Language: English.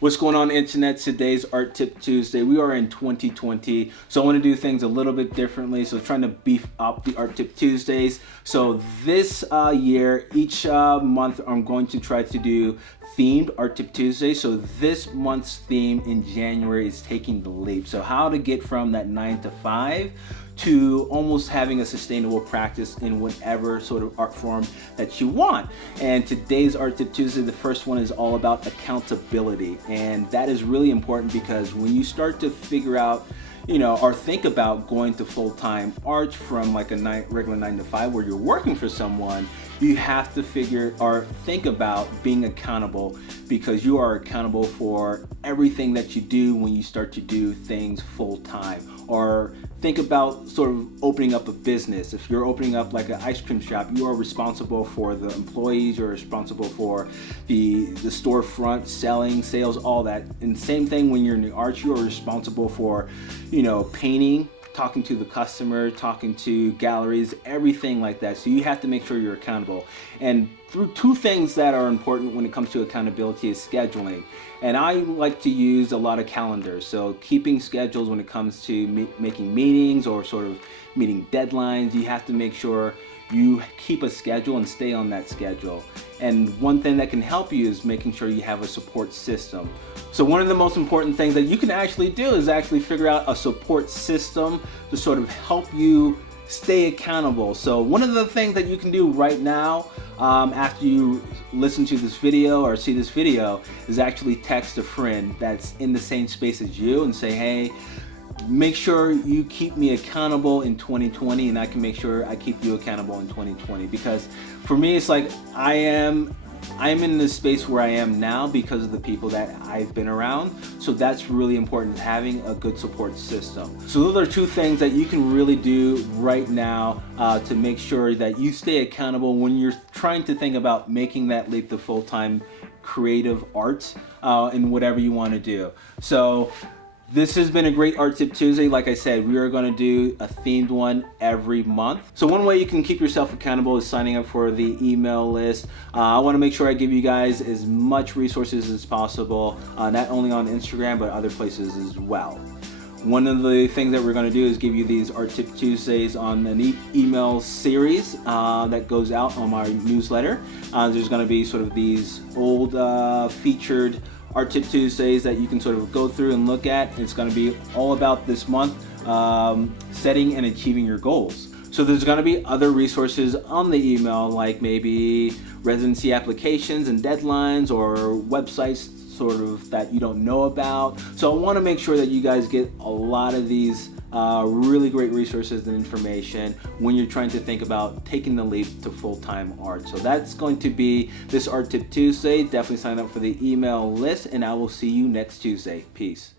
What's going on, internet? Today's Art Tip Tuesday. We are in 2020, so I want to do things a little bit differently. So trying to beef up the Art Tip Tuesdays. So this year, each month, I'm going to try to do themed Art Tip Tuesday. So this month's theme in January is taking the leap. So how to get from that 9 to 5 to almost having a sustainable practice in whatever sort of art form that you want. And today's Art Tip Tuesday, the first one is all about accountability. And that is really important because when you start to figure out, or think about going to full-time art from like a regular 9 to 5 where you're working for someone, you have to figure or think about being accountable, because you are accountable for everything that you do when you start to do things full-time. Or think about sort of opening up a business. If you're opening up like an ice cream shop, you are responsible for the employees, you're responsible for the storefront, selling, sales, all that. And same thing when you're in the arts, you are responsible for, painting, talking to the customer, talking to galleries, everything like that. So you have to make sure you're accountable. And through two things that are important when it comes to accountability is scheduling. And I like to use a lot of calendars. So keeping schedules when it comes to making meetings or sort of meeting deadlines, you have to make sure you keep a schedule and stay on that schedule. And one thing that can help you is making sure you have a support system. So one of the most important things that you can actually do is actually figure out a support system to sort of help you stay accountable. So one of the things that you can do right now after you listen to this video or see this video is actually text a friend that's in the same space as you and say, hey, make sure you keep me accountable in 2020 and I can make sure I keep you accountable in 2020. Because for me, it's like I'm in this space where I am now because of the people that I've been around. So that's really important, having a good support system. So those are two things that you can really do right now to make sure that you stay accountable when you're trying to think about making that leap to full-time creative art in whatever you want to do. So this has been a great Art Tip Tuesday. Like I said, we are going to do a themed one every month. So one way you can keep yourself accountable is signing up for the email list. I want to make sure I give you guys as much resources as possible, not only on Instagram, but other places as well. One of the things that we're going to do is give you these Art Tip Tuesdays on an email series that goes out on my newsletter. There's going to be sort of these old featured Art Tip Tuesdays that you can sort of go through and look at. It's going to be all about this month setting and achieving your goals. So there's going to be other resources on the email, like maybe residency applications and deadlines, or websites sort of that you don't know about. So I want to make sure that you guys get a lot of these really great resources and information when you're trying to think about taking the leap to full-time art. So that's going to be this Art Tip Tuesday. Definitely sign up for the email list, and I will see you next Tuesday. Peace.